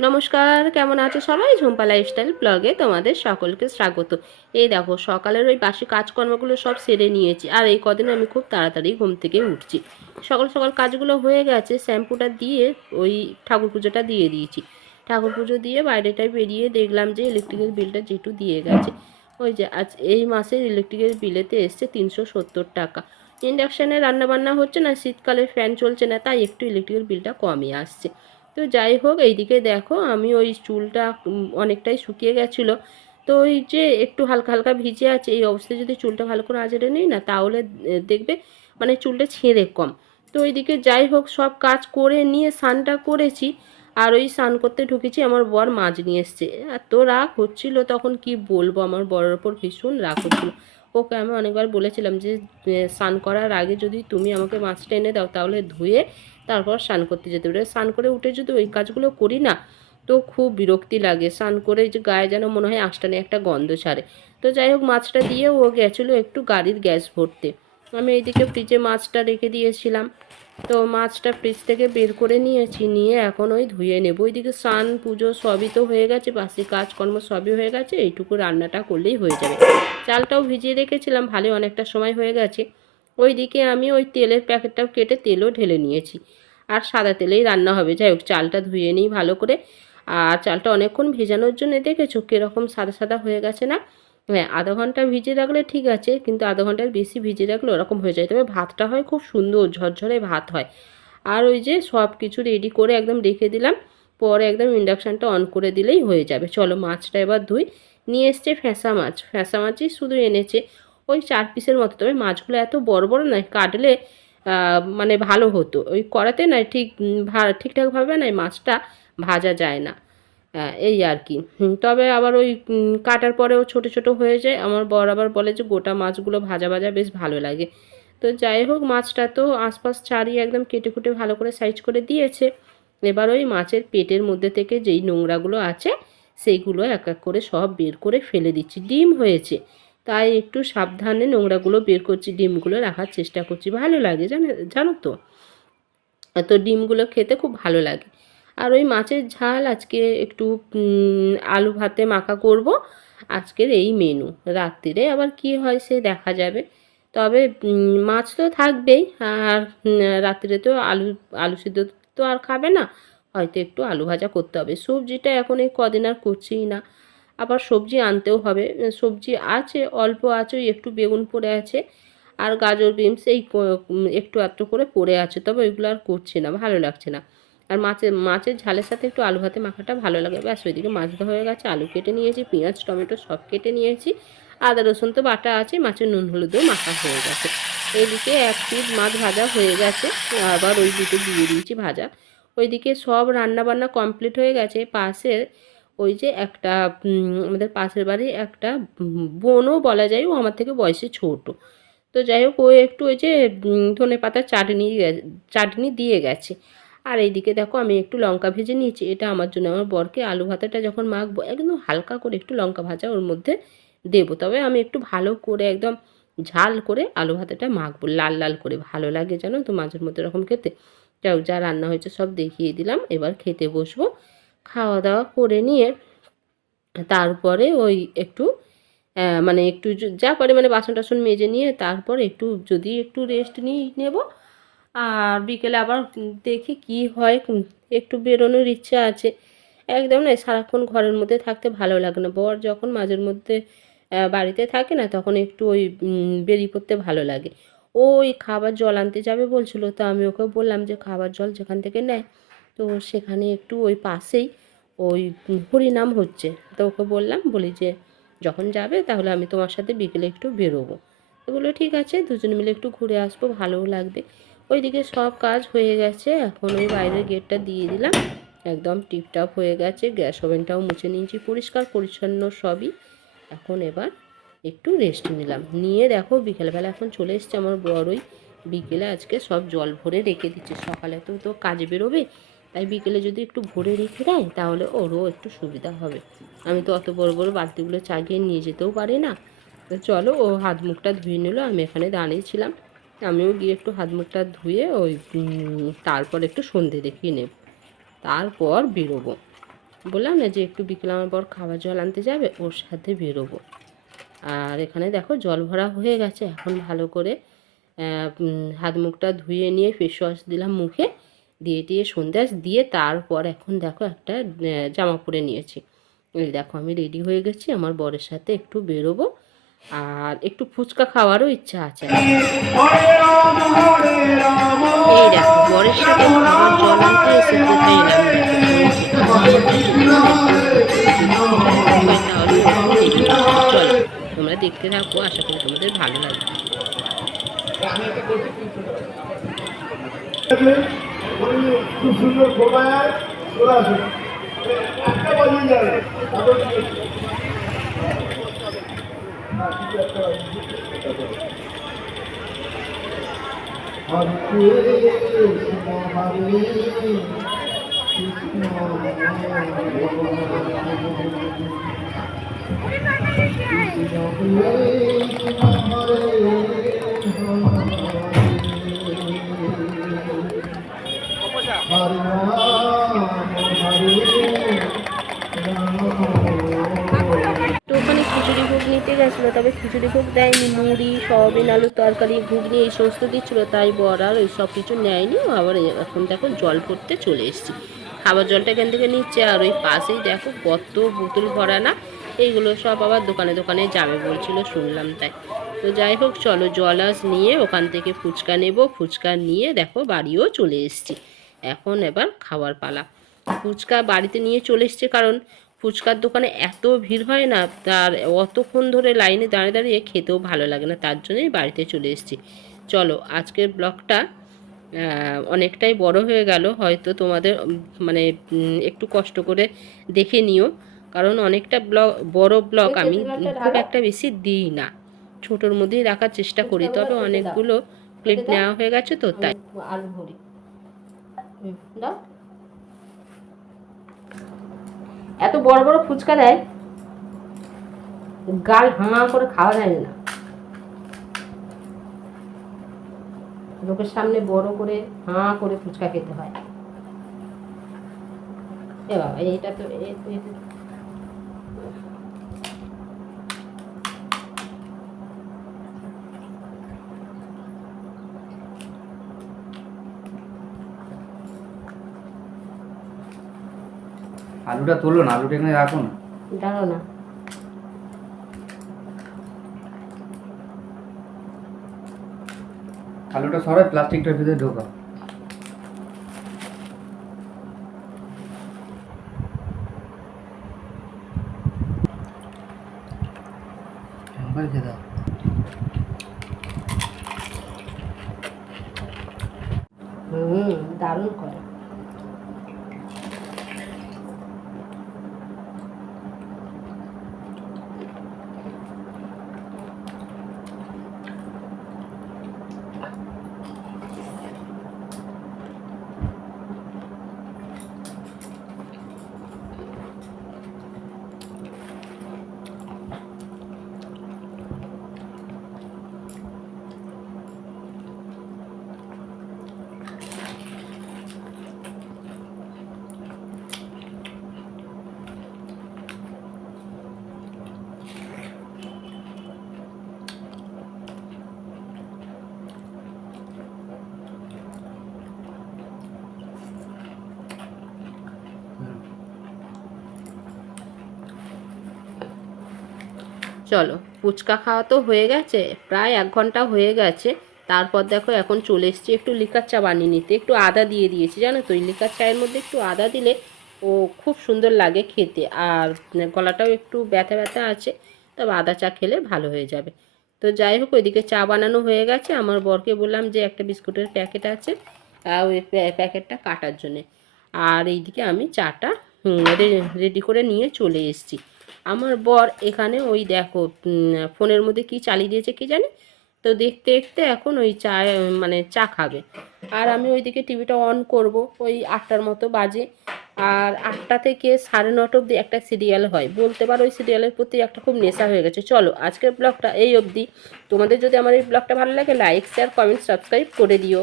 নমস্কার, কেমন আছো সবাই? ঝুম্পা লাইফস্টাইল ব্লগে তোমাদের সকলকে স্বাগত। এই দেখো, সকালের ওই বাসি কাজকর্মগুলো সব সেরে নিয়েছি। আর এই কদিন আমি খুব তাড়াতাড়ি ঘুম থেকে উঠছি। সকাল সকাল কাজগুলো হয়ে গেছে, শ্যাম্পুটা দিয়ে ওই ঠাকুর পুজোটা দিয়ে দিয়েছি। ঠাকুর পুজো দিয়ে বাইরেটায় বেরিয়ে দেখলাম যে ইলেকট্রিকের বিলটা যেটু দিয়ে গেছে। ওই যে আজ এই মাসের ইলেকট্রিকের বিলেতে এসছে 370 টাকা। ইন্ডাকশানে রান্নাবান্না হচ্ছে না, শীতকালে ফ্যান চলছে না, তাই একটু ইলেকট্রিকের বিলটা কমই আসছে। তো যাই হোক, এইদিকে দেখো আমি ওই চুলটা অনেকটাই শুকিয়ে গেছিলো। তো ওই যে একটু হালকা হালকা ভিজে আছে, এই অবস্থায় যদি চুলটা ভালো করে আঁচড়ে নিই না, তাহলে দেখবে মানে চুলটা ছেঁড়ে কম। তো ওইদিকে যাই হোক, সব কাজ করে নিয়ে স্নানটা করেছি। আর ওই স্নান করতে ঢুকেছি, আমার বর মাছ নিয়ে এসছে। এত রাগ হচ্ছিল তখন, কি বলবো, আমার বরের ওপর ভীষণ রাগ হচ্ছিল। ওকে আমি অনেকবার বলেছিলাম যে স্নান করার আগে যদি তুমি আমাকে মাছটা এনে দাও, তাহলে ধুয়ে তারপর স্নান করতে যেতে পারে। স্নান করে উঠে যদি ওই কাজগুলো করি না, তো খুব বিরক্তি লাগে। স্নান করে যে গায়ে যেন মনে হয় আঁশটানে একটা গন্ধ ছাড়ে। তো যাই হোক, মাছটা দিয়ে ও গেছিলো একটু গাড়ির গ্যাস ভরতে। আমি এইদিকে ফ্রিজে মাছটা রেখে দিয়েছিলাম। তো মাছটা ফ্রিজ থেকে বের করে নিয়েছি, নিয়ে এখন ওই ধুয়ে নেব। ওইদিকে স্নান পুজো সবই তো হয়ে গেছে, বাসি কাজকর্ম সবই হয়ে গেছে, এইটুকু রান্নাটা করলেই হয়ে যাবে। চালটাও ভিজিয়ে রেখেছিলাম, ভালো অনেকটা সময় হয়ে গেছে। ওইদিকে আমি ওই তেলের প্যাকেটটাও কেটে তেলও ঢেলে নিয়েছি। আর সাদা তেলেই রান্না হবে। যাই হোক, চালটা ধুয়ে নিই ভালো করে। আর চালটা অনেকক্ষণ ভেজানোর জন্য দেখেছো কীরকম সাদা সাদা হয়ে গেছে না? হ্যাঁ, আধা ঘন্টা ভিজিয়ে রাখলে ঠিক আছে, কিন্তু আধা ঘন্টার বেশি ভিজিয়ে রাখলে ওরকম হয়ে যায়। তবে ভাতটা হয় খুব সুন্দর, ঝরঝরে ভাত হয়। আর ওই যে সব কিছু রেডি করে একদম রেখে দিলাম, পরে একদম ইন্ডাকশানটা অন করে দিলেই হয়ে যাবে। চলো মাছটা এবার ধুই। নিয়ে এসছে ফ্যাঁসা মাছ, ফ্যাঁসা মাছই শুধু এনেছে ওই 4 পিসের মতো। তবে মাছগুলো এত বড় বড় নয়, কাটলে মানে ভালো হতো। ওই কড়াতে না ঠিক ঠিকঠাকভাবে না মাছটা ভাজা যায় না। এই আর কি। তবে আবার ওই কাটার পরেও ছোট ছোট হয়ে যায়। আমার বর আবার বলে যে গোটা মাছগুলো ভাজা ভাজা বেশ ভালো লাগে। তো যাই হোক, মাছটা তো আশপাশ ছাড়িয়ে একদম কেটে কুটে ভালো করে সাইজ করে দিয়েছে। এবার ওই মাছের পেটের মধ্যে থেকে যেই নোংরাগুলো আছে, সেইগুলো এক এক করে সব বের করে ফেলে দিচ্ছি। ডিম হয়েছে, তাই একটু সাবধানে নোংরাগুলো বের করছি, ডিমগুলো রাখার চেষ্টা করছি। ভালো লাগে জানো তো, তো ডিমগুলো খেতে খুব ভালো লাগে। আর ওই মাছের ঝাল আজকে একটু আলু ভাতে মাখা করব। আজকের এই মেনু। রাত্রিরে আবার কি হয় সে দেখা যাবে। তবে মাছ তো থাকবেই। আর রাত্রিরে তো আলু আলু সিদ্ধ তো আর খাবে না, হয়তো একটু আলু ভাজা করতে হবে। সবজিটা এখন এই কদিন আর করছিই না, আবার সবজি আনতেও হবে। সবজি আছে, অল্প আছে, ওই একটু বেগুন পড়ে আছে, আর গাজর বিনস এই একটু আধটু করে পড়ে আছে। তবে ওইগুলো আর করছি না, ভালো লাগছে না। আর মাছের ঝালের সাথে একটু আলু ভাতে মাখাটা ভালো লাগে। ব্যাস, ওইদিকে মাছ ধোয়া হয়ে গেছে, আলু কেটে নিয়েছি, পেঁয়াজ টমেটো সব কেটে নিয়েছি, আদা রসুন তো বাটা আছে, মাছের নুন হলুদও মাখা হয়ে গেছে। এইদিকে এক পিস মাছ ভাজা হয়ে গেছে, আবার ওই দুটো দিয়ে দিয়েছি ভাজা। ওইদিকে সব রান্না বান্না কমপ্লিট হয়ে গেছে। পাশের ওই যে একটা আমাদের পাশের বাড়ি একটা বোনও বলা যায়, ও আমার থেকে বয়সে ছোট। তো যাই হোক, ও একটু ওই যে ধনেপাতার চাটনি দিয়ে গেছে। আর এইদিকে দেখো, আমি একটু লঙ্কা ভেজে নিয়েছি, এটা আমার জন্য। আমার বরকে আলু ভাতাটা যখন মাখবো, একদম হালকা করে একটু লঙ্কা ভাজা ওর মধ্যে দেবো। তবে আমি একটু ভালো করে একদম ঝাল করে আলু ভাতাটা মাখবো, লাল লাল করে। ভালো লাগে জানো তো মাঝের মধ্যে এরকম খেতে। যাই হোক, যা রান্না হয়েছে সব দেখিয়ে দিলাম, এবার খেতে বসবো। খাওয়া দাওয়া করে নিয়ে তারপরে ওই একটু মানে একটু যা পরিমাণে বাসন টাসন মেজে নিয়ে তারপর একটু যদি একটু রেস্ট নেব। আর বিকেলে আবার দেখি কি হয়, একটু বেরোনোর ইচ্ছা আছে। একদম না সারাক্ষণ ঘরের মধ্যে থাকতে ভালো লাগে না। বর যখন মাঝের মধ্যে বাড়িতে থাকে না, তখন একটু ওই বেরিয়ে পড়তে ভালো লাগে। ওই খাবার জল আনতে যাবে বলছিল, তো আমি ওকে বললাম যে খাবার জল যেখান থেকে নেয়, তো সেখানে একটু ওই পাশেই ওই হরিনাম হচ্ছে। তো ওকে বললাম, বলি যে যখন যাবে তাহলে আমি তোমার সাথে বিকেলে একটু বেরোবো। তো বললো ঠিক আছে, দুজনে মিলে একটু ঘুরে আসবো, ভালোও লাগবে। ওইদিকে সব কাজ হয়ে গেছে, এখন ওই বাইরের গেটটা দিয়ে দিলাম, একদম টিপটপ হয়ে গেছে। গ্যাস ওভেনটাও মুছে নিয়েছি, পরিষ্কার পরিচ্ছন্ন সবই। এখন এবার একটু রেস্ট নিলাম, নিয়ে দেখো বিকেলবেলা এখন চলে এসছে আমার বড়ই। বিকেলে আজকে সব জল ভরে রেখে দিচ্ছে, সকালে তো কাজে বেরোবে, তাই বিকেলে যদি একটু ভরে রেখে দেয় তাহলে ওরও একটু সুবিধা হবে। আমি তো অত বড় বড় বালতিগুলো চাগিয়ে নিয়ে যেতেও পারি না। তো চলো, ও হাত মুখটা ধুয়ে নিল, আমি এখানে দাঁড়িয়েছিলাম। আমিও গিয়ে একটু হাত মুখটা ধুয়ে ওই তারপর একটু সন্ধে দেখিয়ে নেব, তারপর বেরোবো। বললাম না যে একটু বিকেলে আমার বর খাবার জল আনতে যাবে, ওর সাথে বেরোবো। আর এখানে দেখো জল ভরা হয়ে গেছে। এখন ভালো করে হাত মুখটা ধুয়ে নিয়ে ফেস ওয়াশ দিলাম মুখে, দিয়ে সন্ধ্যা দিয়ে তারপর এখন দেখো একটা জামা পরে নিয়েছি। এই দেখো আমি রেডি হয়ে গেছি, আমার বরের সাথে একটু বেরোবো। আর একটু ফুচকা খাওয়ারও ইচ্ছা আছে। এই দেখো বরের সাথে খাবার জল আনতে এসে কোথায় এলাম চলো তোমরা দেখতে থাকো, আশা করি তোমাদের ভালো লাগবে। খুব সুন্দর তো ওখানে খিচুড়ি ভোগ নিতে গেছিলো, তবে খিচুড়ি ভোগ দেয়নি, মুড়ি সয়াবিন আলুর তরকারি ঘুগনি এই সমস্ত দিচ্ছিলো, তাই বর আর ওই সব কিছু নেয়নি। আবার এখন দেখো জল ভরতে চলে এসেছি, খাবার জলটা এখান থেকে নিচ্ছে। আর ওই পাশেই দেখো কত বোতল ভরা না, এইগুলো সব আবার দোকানে দোকানে যাবে বলছিল, শুনলাম তাই। তো যাই হোক চলো জলাস নিয়ে ওখান থেকে ফুচকা নেব, ফুচকা নিয়ে দেখো বাড়িও চলে এসেছি। এখন এবার খাবার পালা। ফুচকা বাড়িতে নিয়ে চলে এসছে, কারণ ফুচকার দোকানে এত ভিড় হয় না, তার অতক্ষণ ধরে লাইনে দাঁড়িয়ে দাঁড়িয়ে খেতেও ভালো লাগে না, তার জন্যই বাড়িতে চলে এসেছি। চলো আজকের ব্লগটা অনেকটাই বড় হয়ে গেল, হয়তো তোমাদের মানে একটু কষ্ট করে দেখে নিও, কারণ অনেকটা বড় ব্লগ আমি খুব একটা বেশি দিই না, ছোটোর মধ্যেই রাখার চেষ্টা করি, তবে অনেকগুলো ক্লিপ নেওয়া হয়ে গেছে তো তাই। আলু ভরি দাও, এত বড় বড় ফুচকা দেয়, গাল হাঙা করে খাওয়া যায় না, লোকের সামনে বড় করে হাঁ করে ফুচকা খেতে হয়। এ বাবা এটা তো আলুটা তোলো না, আলুটা এখানে রাখো না, দাঁড়ো না। আলুটা সরাই প্লাস্টিকটার ভিতরে ঢোকা। দারুণ করে। চলো ফুচকা খাওয়া তো হয়ে গেছে, প্রায় 1 ঘন্টা হয়ে গেছে। তারপর দেখো এখন চলে এসেছি একটু লিকার চা বানিয়ে নিতে, একটু আদা দিয়ে দিয়েছি, জানো তো এই লিকার চায়ের মধ্যে একটু আদা দিলে ও খুব সুন্দর লাগে খেতে, আর গলাটাও একটু ব্যথা ব্যথা আছে, তবে আদা চা খেলে ভালো হয়ে যাবে। তো যাই হোক ওইদিকে চা বানানো হয়ে গেছে, আমার বরকে বললাম যে একটা বিস্কুটের প্যাকেট আছে ওই প্যাকেটটা কাটার জন্যে, আর এইদিকে আমি চাটা রেডি করে নিয়ে চলে এসেছি। আমার বর এখানে ওই দেখো ফোনের মধ্যে কি চালিয়ে দিয়েছে কি জানি, তো দেখতে দেখতে এখন ওই চা মানে চা খাবে, আর আমি ওইদিকে টিভিটা অন করব, ওই 8টার মতো বাজে, আর 8টা থেকে 9:30 অবধি একটা সিরিয়াল হয়, বলতে পারো ওই সিরিয়ালের প্রতি একটা খুব নেশা হয়ে গেছে। চলো আজকের ব্লগটা এই অবধি, তোমাদের যদি আমার এই ব্লগটা ভালো লাগে লাইক শেয়ার কমেন্ট সাবস্ক্রাইব করে দিও।